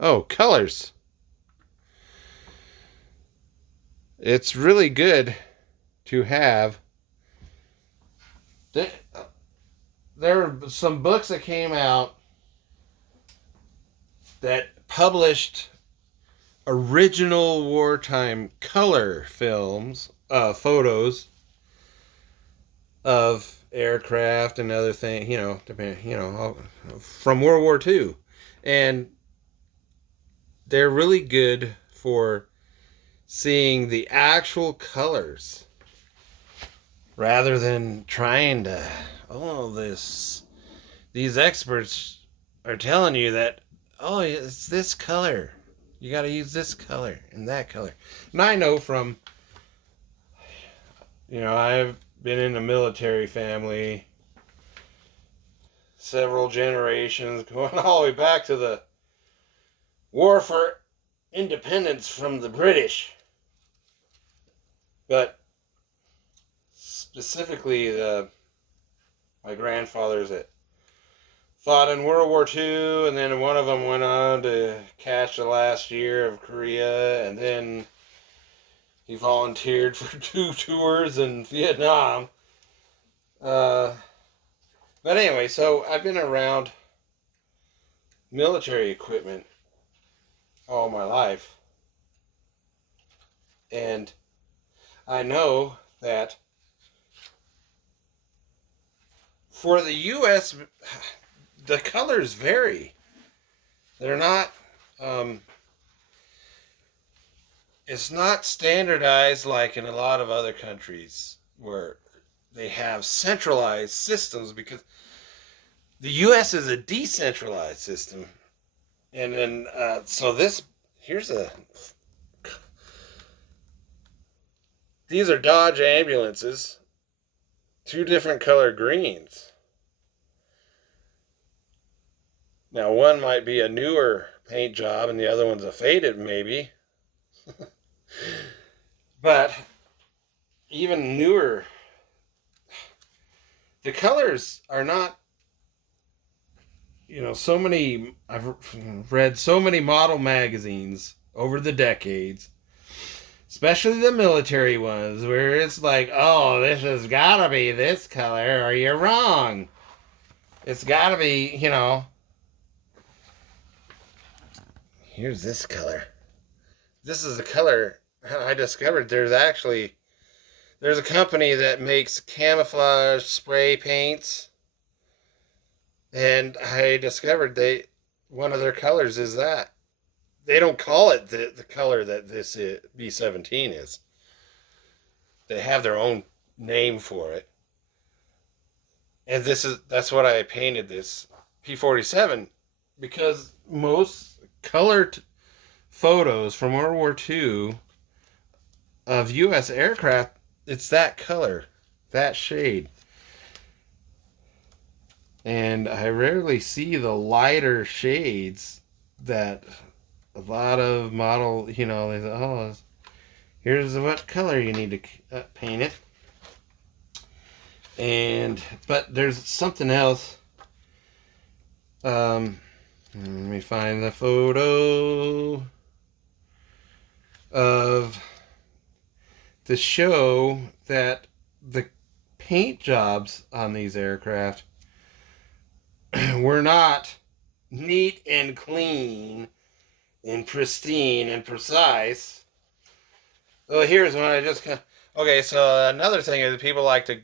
Oh, colors. It's really good to have. There are some books that came out that published original wartime color films, photos of aircraft and other things, from World War II, and they're really good for seeing the actual colors rather than trying to. Oh, these experts are telling you that, oh, it's this color. You got to use this color and that color. And I know from, I've been in a military family several generations, going all the way back to the war for independence from the British. But specifically, my grandfathers that fought in World War II, and then one of them went on to catch the last year of Korea, and then he volunteered for 2 tours in Vietnam. Uh, but anyway, so I've been around military equipment all my life, and I know that for the U.S., the colors vary. They're not. Um, it's not standardized like in a lot of other countries where they have centralized systems, because the U.S. is a decentralized system, and then so this here's a these are Dodge ambulances, 2 different color greens. Now one might be a newer paint job, and the other one's a faded maybe, but even newer, the colors are not. So many. I've read so many model magazines over the decades, especially the military ones, where it's like, oh, this has got to be this color, or you're wrong. It's got to be, here's this color. This is the color I discovered. There's a company that makes camouflage spray paints, and I discovered one of their colors is that. They don't call it the color that this B-17 is. They have their own name for it. And that's what I painted this P-47, because most colored photos from World War II of U.S. aircraft, it's that color, that shade. And I rarely see the lighter shades that a lot of model, they say, oh, here's what color you need to paint it. But there's something else. Let me find the photo of the show that the paint jobs on these aircraft were not neat and clean and pristine and precise. Well, here's one I just kind of. Okay, so another thing is people like to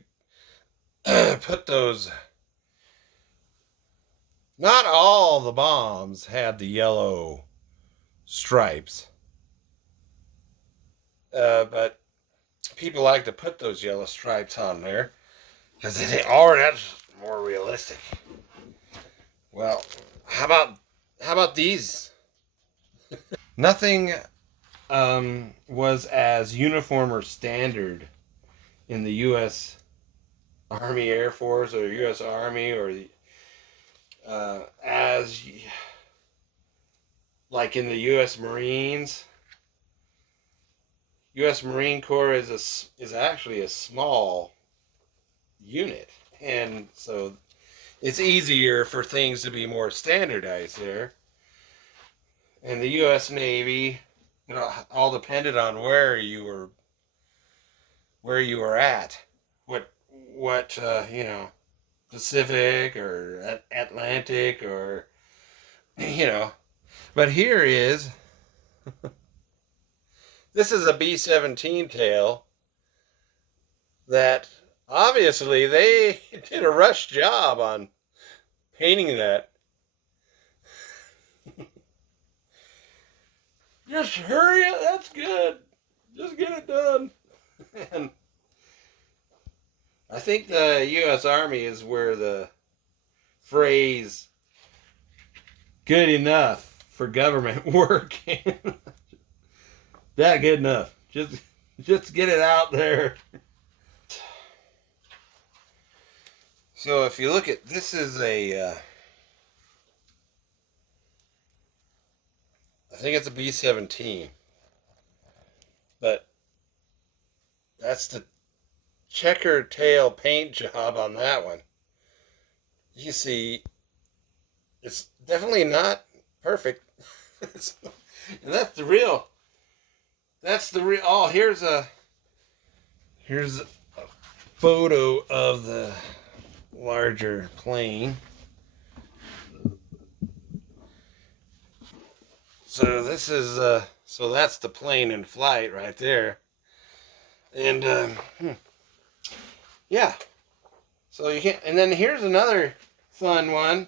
put those. Not all the bombs had the yellow stripes, but people like to put those yellow stripes on there because they think, oh, that's more realistic. Well, how about these? Nothing was as uniform or standard in the U.S. Army Air Force or U.S. Army or as like in the U.S. Marines. U.S. Marine Corps is actually a small unit, and so it's easier for things to be more standardized there. and the U.S. Navy, all depended on where you were at, what Pacific or Atlantic or But here is this is a B-17 tail that obviously they did a rush job on painting that. Just hurry up, that's good. Just get it done. And I think the U.S. Army is where the phrase "good enough for government work" that good enough. Just get it out there. So if you look at this, is I think it's a B-17, but that's the checker tail paint job on that one. You see, it's definitely not perfect. And that's the real. Oh, here's a photo of the larger plane. So this is so that's the plane in flight right there. And yeah. So you can't. And then here's another fun one.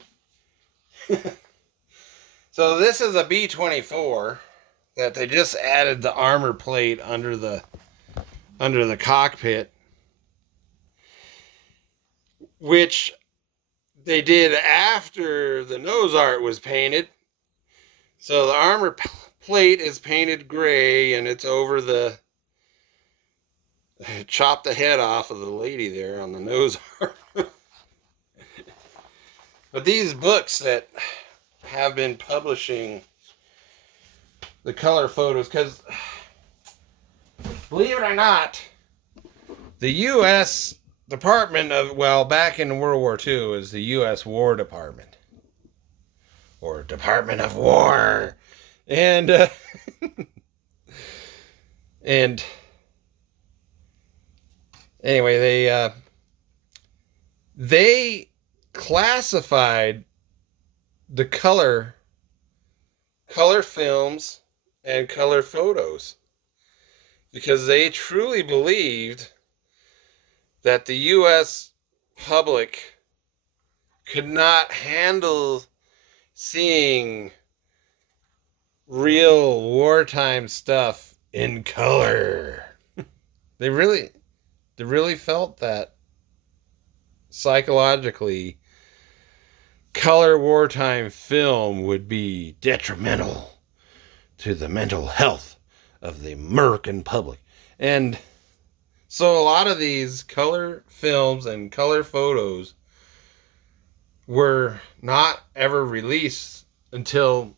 So this is a B-24 that they just added the armor plate under the cockpit, which they did after the nose art was painted. So the armor plate is painted gray, and it's over the chopped the head off of the lady there on the nose art. But these books that have been publishing the color photos, because believe it or not, the U.S. Department of, back in World War II is the U.S. War Department, or Department of War, and and anyway, they classified the color films and color photos because they truly believed that the U.S. public could not handle seeing real wartime stuff in color. They really felt that psychologically color wartime film would be detrimental to the mental health of the American public. And so a lot of these color films and color photos were not ever released until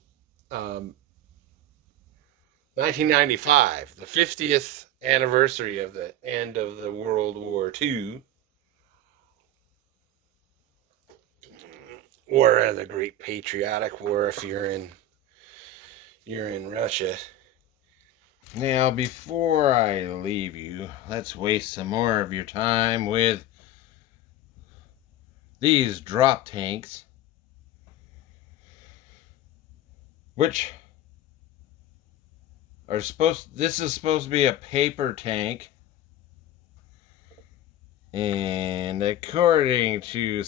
1995, the 50th anniversary of the end of the World War II, or the Great Patriotic War if you're in Russia. Now, before I leave you, let's waste some more of your time with these drop tanks, which are this is supposed to be a paper tank, and according to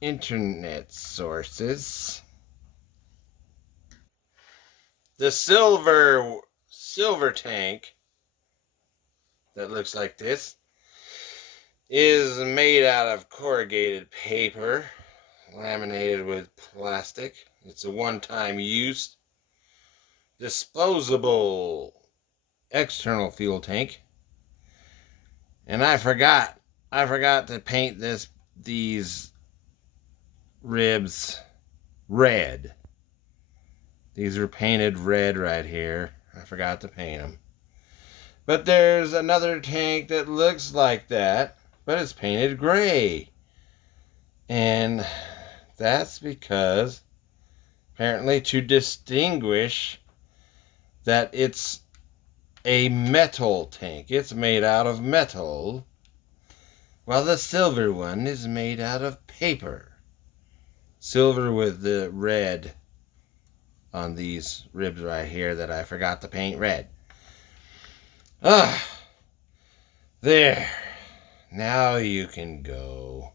internet sources, the silver tank that looks like this is made out of corrugated paper laminated with plastic. It's a one-time use disposable external fuel tank. And I forgot to paint these ribs red. These are painted red right here. I forgot to paint them. But there's another tank that looks like that, but it's painted gray. And that's because Apparently to distinguish that it's a metal tank. It's made out of metal, while the silver one is made out of paper. Silver with the red on these ribs right here that I forgot to paint red. Ah, there. Now you can go.